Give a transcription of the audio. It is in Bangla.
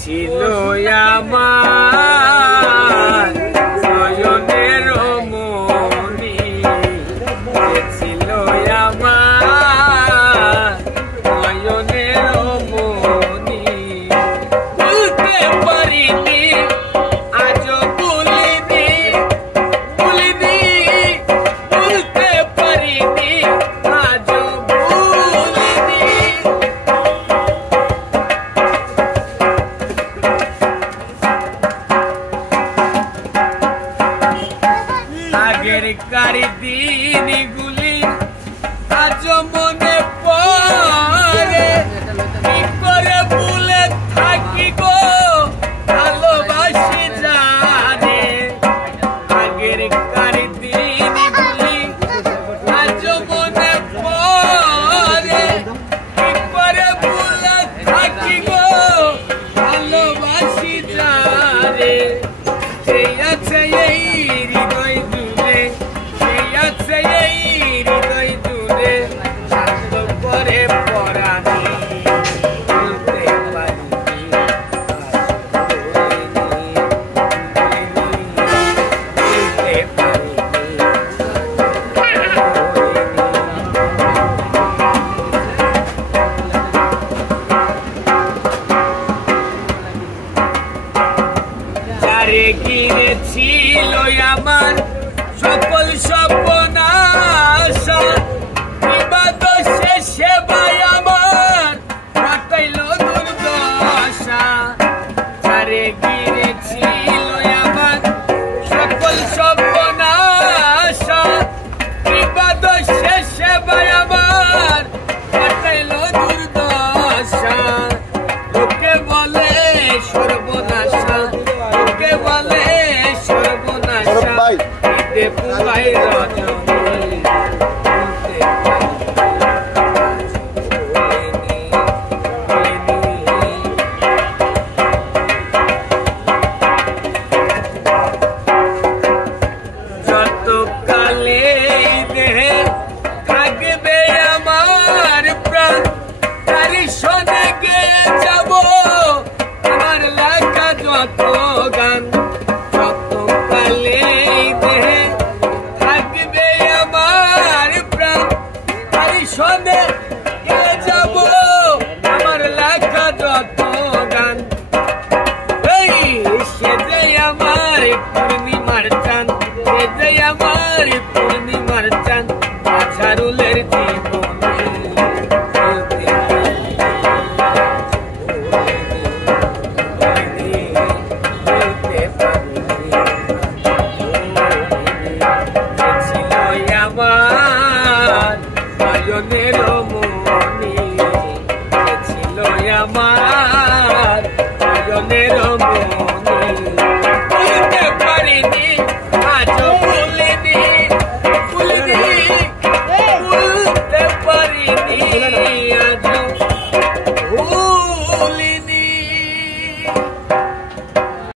ছিল আমার নয়নের মনি, ছিল আমার নয়নের মনি, ভুলতে পারিনি আজও ভুলিনি, ভুলিনি ভুলতে পারিনি আজও ভুলিনি। আগের কারি দিনগুলি আজও মনে পড়ে, কি করে ভুলে থাকি গো ভালোবাসি জানে। আগের কারি দিনগুলি আজও মনে পড়ে, কি করে ভুলে থাকি গো ভালোবাসি জানে। সেই আছে এই হৃদয় জুড়ে, সেই আছে এই হৃদয় জুড়ে, শান্ত করে পরানি বলতে পারিনি বলতে পারিনি। যারে ঘিরে ছিল আমার সকল স্বপ্ন আশা, বিবাদ শেষে ভাই আমার কাটাইল দুর্দশা। যারে ঘিরে ছিল আমার সকল স্বপ্ন আশা, বিবাদ শেষে ভাই আমার কাটাইল দুর্দশা। লোকে বলে সর্বনাশা, লোকে বলে সর্বনাশা, ঈদে পুরাই রজনী বলতে পারিনি, ভুলিনি। যত কালে দেহে থাকবে আমার প্রাণ, তারি শোনে গেয়ে যাব আমার লেখা যত গান। যত কালে দেহে থাকবে আমার প্রাণ, তারি শোনে গেয়ে যাব আমার লেখা যত গান। এই সে যে আমার পূর্ণিমার চাঁদ, সে যে